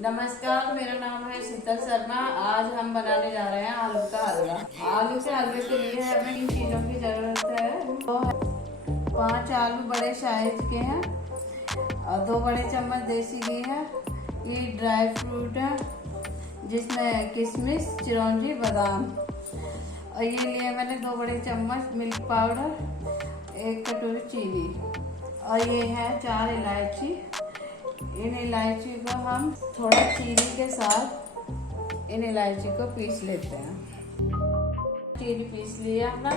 नमस्कार, मेरा नाम है शीतल शर्मा। आज हम बनाने जा रहे हैं आलू का हलवा। आलू के हलवे के लिए हमें इन चीज़ों की ज़रूरत है। वो है 5 आलू बड़े साइज के हैं और 2 बड़े चम्मच देसी घी है। ये ड्राई फ्रूट है जिसमें किशमिश, चिरौंजी, बादाम। और ये लिए मैंने 2 बड़े चम्मच मिल्क पाउडर, 1 कटोरी चीनी और ये है 4 इलायची। इन इलायची को हम थोड़ा चीनी के साथ इन इलायची को पीस लेते हैं। चीनी पीस लिया हमने।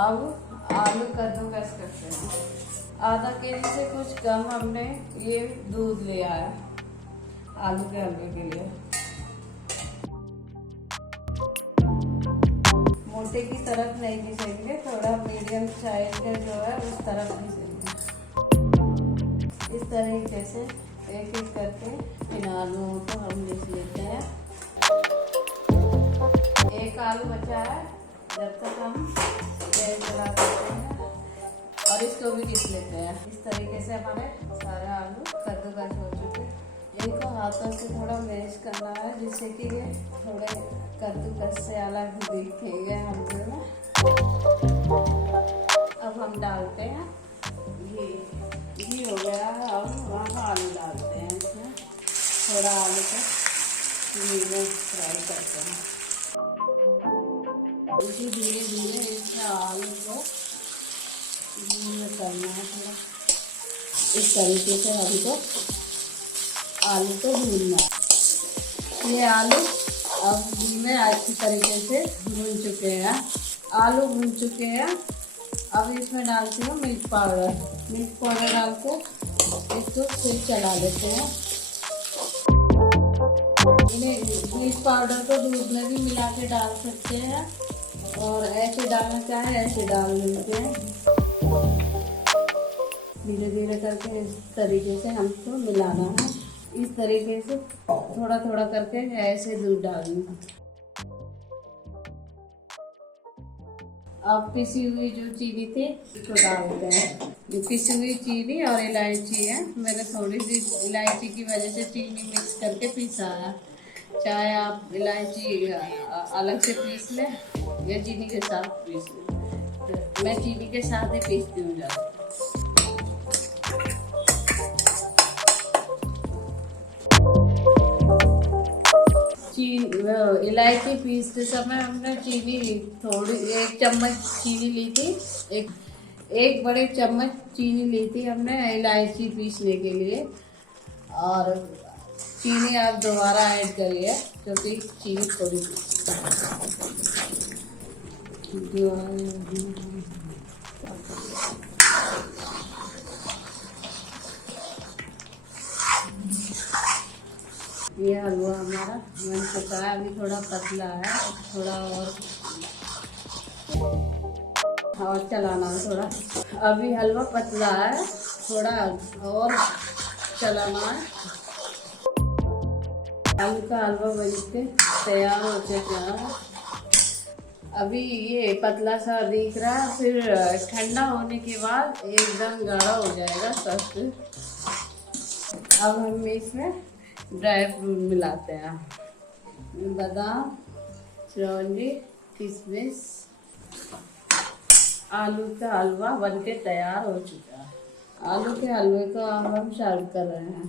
अब आलू कद्दूकस करते हैं। आधा केजी से कुछ कम हमने ये दूध लिया है आलू के हलवे के लिए। मोटे की तरफ नहीं पीसेंगे, थोड़ा मीडियम साइज का जो है उस तरफ पीसेंगे। इस तरीके से एक एक करके इन आलूओं को हम लिख लेते हैं। एक आलू बचा है, जब तक हम गैस जला देते हैं और इसको भी लिख लेते हैं। इस तरीके से हमारे सारे आलू कद्दूकस हो चुके हैं। इनको हाथों से थोड़ा मैश करना है जिससे कि ये थोड़े कद्दूकस से अलग दिखेंगे हलवे में। अब हम डालते हैं घी हो गया है। अब वहाँ आलू डालते हैं। इसमें थोड़ा आलू को घी में फ्राई करते हैं। इसी धीरे धीरे इसमें आलू को घी में करना है। थोड़ा इस तरीके से हमको आलू को भूनना है। ये आलू अब घी में अच्छी तरीके से भून चुके हैं। आलू भून चुके हैं। अब इसमें डालती हूँ मिल्क पाउडर। मिल्क पाउडर डाल के इसको फिर चला देते हैं। इन्हें मिल्क पाउडर को दूध में भी मिला के डाल सकते हैं और ऐसे डालना चाहे ऐसे डाल देते हैं। धीरे धीरे करके इस तरीके से हमको मिलाना है। इस तरीके से थोड़ा थोड़ा करके ऐसे दूध डालना है। अब पिसी हुई जो चीनी थी इसको डालते हैं। ये पिसी हुई चीनी और इलायची है। मैंने थोड़ी सी इलायची की वजह से चीनी मिक्स करके पीसा है। चाहे आप इलायची अलग से पीस लें या चीनी के साथ पीस लें। तो मैं चीनी के साथ ही पीसती हूँ ज़्यादा। इलायची पीसते समय हमने चीनी थोड़ी 1 चम्मच चीनी ली थी। एक बड़े चम्मच चीनी ली थी हमने इलायची पीसने के लिए। और चीनी आप दोबारा ऐड करिए क्योंकि चीनी थोड़ी ये हलवा हमारा बन चुका है। अभी थोड़ा पतला है, थोड़ा और चलाना है थोड़ा। अभी हलवा पतला है, थोड़ा और चलाना है। आलू का हलवा बनके तैयार हो चुका है। अभी ये पतला सा दिख रहा है, फिर ठंडा होने के बाद एकदम गाढ़ा हो जाएगा सख्त। अब हम इसमें ड्राई फ्रूट मिलाते हैं। बादाम, चिरौंजी, किशमिश। आलू का हलवा बनके तैयार हो चुका है। आलू के हलवे को अब हम सर्व कर रहे हैं।